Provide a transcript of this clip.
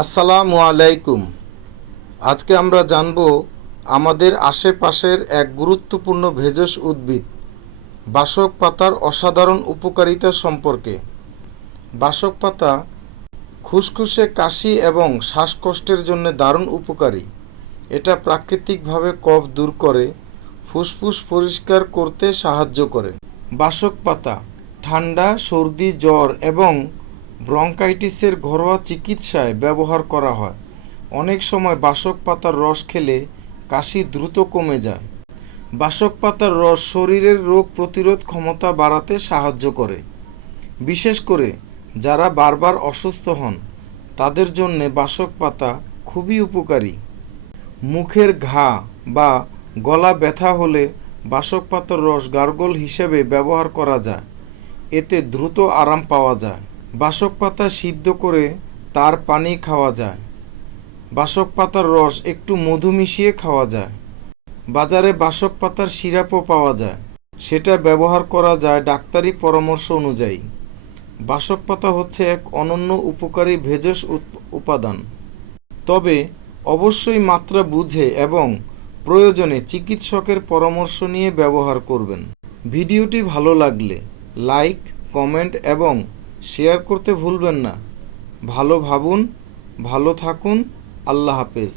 আসসালামু আলাইকুম। আজকে আমরা জানব আমাদের আশেপাশের এক গুরুত্বপূর্ণ ভেষজ উদ্ভিদ, বাসক পাতার অসাধারণ উপকারিতা সম্পর্কে। বাসক পাতা খুসখুসে কাশি এবং শ্বাসকষ্টের জন্য দারুণ উপকারী। এটা প্রাকৃতিকভাবে কফ দূর করে, ফুসফুস পরিষ্কার করতে সাহায্য করে। বাসক পাতা ঠান্ডা, সর্দি, জ্বর এবং ব্রঙ্কাইটিসের ঘরোয়া চিকিৎসায় ব্যবহার করা হয়। অনেক সময় বাসক পাতার রস খেলে কাশি দ্রুত কমে যায়। বাসক পাতার রস শরীরের রোগ প্রতিরোধ ক্ষমতা বাড়াতে সাহায্য করে। বিশেষ করে যারা বারবার অসুস্থ হন, তাদের জন্যে বাসক পাতা খুবই উপকারী। মুখের ঘা বা গলা ব্যথা হলে বাসক পাতার রস গার্গল হিসেবে ব্যবহার করা যায়। এতে দ্রুত আরাম পাওয়া যায়। বাসক পাতা সিদ্ধ করে তার পানি খাওয়া যায়। বাসক পাতার রস একটু মধু মিশিয়ে খাওয়া যায়। বাজারে বাসক পাতার সিরাপও পাওয়া যায়। সেটা ব্যবহার করা যায় ডাক্তারি পরামর্শ অনুযায়ী। বাসক পাতা হচ্ছে এক অনন্য উপকারী ভেষজ উপাদান। তবে অবশ্যই মাত্রা বুঝে এবং প্রয়োজনে চিকিৎসকের পরামর্শ নিয়ে ব্যবহার করবেন। ভিডিওটি ভালো লাগলে লাইক, কমেন্ট এবং শেয়ার করতে ভুলবেন না। ভালো ভাবুন ভালো থাকুন। আল্লাহ হাফেজ।